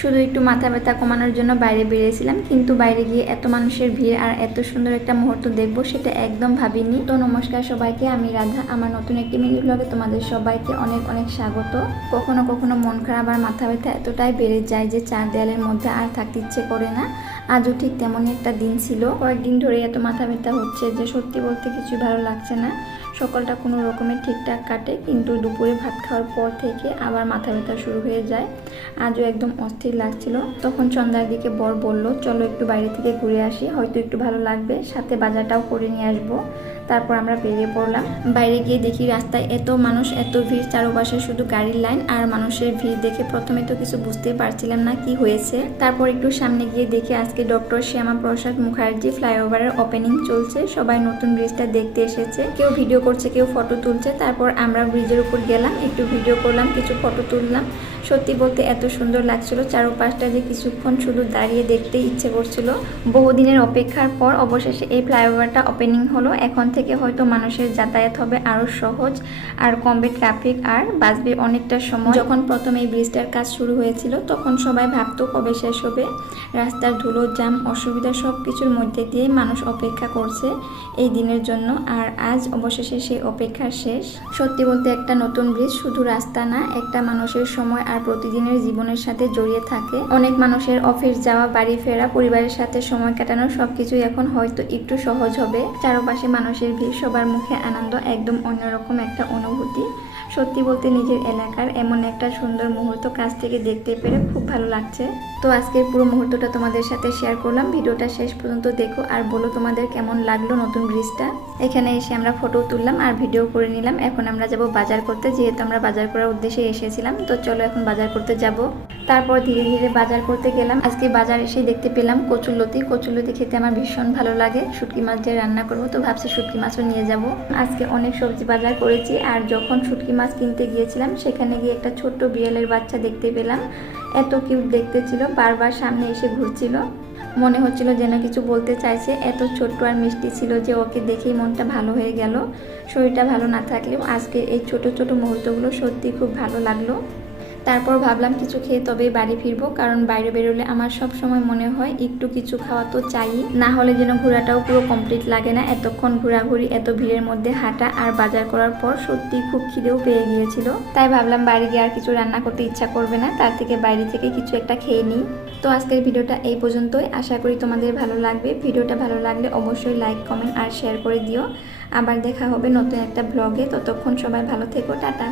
শুধু একটু মাথা ব্যথা কমানোর জন্য বাইরে বেরিয়েছিলাম, কিন্তু বাইরে গিয়ে এত মানুষের ভিড় আর এত সুন্দর একটা মুহূর্ত দেখবো সেটা একদম ভাবিনি। তো নমস্কার সবাইকে, আমি রাধা। আমার নতুন একটি মিনি ব্লগে তোমাদের সবাইকে অনেক অনেক স্বাগত। কখনো কখনো মন খারাপ আর মাথা ব্যথা এতটাই বেড়ে যায় যে চার দেয়ালের মধ্যে আর থাকতে ইচ্ছে করে না। আজও ঠিক তেমনই একটা দিন ছিল। কয়েকদিন ধরে এত মাথা ব্যথা হচ্ছে যে সত্যি বলতে কিছুই ভালো লাগছে না। সকালটা কোনো রকমের ঠিকঠাক কাটে, কিন্তু দুপুরে ভাত খাওয়ার পর থেকে আবার মাথা ব্যথা শুরু হয়ে যায়। আজও একদম অস্থির লাগছিল। তখন সন্ধ্যার দিকে বর বলল, চলো একটু বাইরে থেকে ঘুরে আসি, হয়তো একটু ভালো লাগবে, সাথে বাজারটাও করে নিয়ে আসবো। তারপর আমরা বেরিয়ে পড়লাম। বাইরে গিয়ে দেখি রাস্তায় এত মানুষ, এত ভিড়, চারপাশে শুধু গাড়ির লাইন আর মানুষের ভিড় দেখে প্রথমে তো কিছু বুঝতেই পারছিলাম না কি হয়েছে। তারপর একটু সামনে গিয়ে দেখি আজকে ডক্টর শ্যামাপ্রসাদ মুখার্জি ফ্লাইওভারের ওপেনিং চলছে। সবাই নতুন ব্রিজটা দেখতে এসেছে, কেউ ভিডিও করছে, কেউ ফটো তুলছে। তারপর আমরা ব্রিজের উপর গেলাম, একটু ভিডিও করলাম, কিছু ফটো তুললাম। সত্যি বলতে এত সুন্দর লাগছিল, চারপাশটা যে কিছুক্ষণ শুধু দাঁড়িয়ে দেখতে ইচ্ছে করছিল। বহুদিনের অপেক্ষার পর অবশেষে এই ফ্লাইওভারটা ওপেনিং হলো। এখন থেকে হয়তো মানুষের যাতায়াত হবে আরও সহজ, আর কমবে ট্রাফিক, আর বাঁচবে অনেকটা সময়। যখন প্রথম এই ব্রিজটার কাজ শুরু হয়েছিল তখন সবাই ভাবতো কবে শেষ হবে। রাস্তার ধুলো, জ্যাম, অসুবিধা সব কিছুর মধ্যে দিয়ে মানুষ অপেক্ষা করছে এই দিনের জন্য, আর আজ অবশেষে সেই অপেক্ষা শেষ। সত্যি বলতে একটা নতুন ব্রিজ শুধু রাস্তা না, একটা মানুষের সময় আর প্রতিদিনের জীবনের সাথে জড়িয়ে থাকে। অনেক মানুষের অফিস যাওয়া, বাড়ি ফেরা, পরিবারের সাথে সময় কাটানো সবকিছুই এখন হয়তো একটু সহজ হবে। চারপাশে মানুষের ভিড়, সবার মুখে আনন্দ, একদম অন্যরকম একটা অনুভূতি। সত্যি বলতে নিজের এলাকার এমন একটা সুন্দর মুহূর্ত কাছ থেকে দেখতে পেরে খুব ভালো লাগছে। তো আজকের পুরো মুহূর্তটা তোমাদের সাথে শেয়ার করলাম। ভিডিওটা শেষ পর্যন্ত দেখো আর বলো তোমাদের কেমন লাগলো নতুন ব্রিজটা। এখানে এসে আমরা ফটো তুললাম আর ভিডিও করে নিলাম। এখন আমরা যাব বাজার করতে, যেহেতু আমরা বাজার করার উদ্দেশ্যে এসেছিলাম। তো চলো এখন বাজার করতে যাব। তারপর ধীরে ধীরে বাজার করতে গেলাম। আজকে বাজার এসে দেখতে পেলাম কচুরলতি। কচুরলতি খেতে আমার ভীষণ ভালো লাগে। শুটকি মাছ দিয়ে রান্না করবো, তো ভাবছি শুটকি মাছও নিয়ে যাব। আজকে অনেক সবজি বাজার করেছি, আর যখন শুটকি মাছ কিনতে গিয়েছিলাম সেখানে গিয়ে একটা ছোট্ট বিড়ালের বাচ্চা দেখতে পেলাম। এত কিউট দেখতে ছিল, বারবার সামনে এসে ঘুরছিল। মনে হচ্ছিল যেন কিছু বলতে চাইছে। এত ছোট্ট আর মিষ্টি ছিল যে ওকে দেখেই মনটা ভালো হয়ে গেল। শরীরটা ভালো না থাকলেও আজকে এই ছোট ছোট মুহূর্তগুলো সত্যি খুব ভালো লাগলো। তারপর ভাবলাম কিছু খেয়ে তবেই বাড়ি ফিরবো, কারণ বাইরে বেরোলে আমার সব সময় মনে হয় একটু কিছু খাওয়া তো চাই, না হলে যেন ঘোরাটাও পুরো কমপ্লিট লাগে না। এতক্ষণ ঘোরাঘুরি, এত ভিড়ের মধ্যে হাঁটা আর বাজার করার পর সত্যি খুব খিদেও পেয়ে গিয়েছিল। তাই ভাবলাম বাড়ি গিয়ে আর কিছু রান্না করতে ইচ্ছা করবে না, তার থেকে বাইরে থেকে কিছু একটা খেয়ে নিই। তো আজকের ভিডিওটা এই পর্যন্তই। আশা করি তোমাদের ভালো লাগবে। ভিডিওটা ভালো লাগলে অবশ্যই লাইক, কমেন্ট আর শেয়ার করে দিও। আবার দেখা হবে নতুন একটা ব্লগে। ততক্ষণ সবাই ভালো থেকো, টাটা।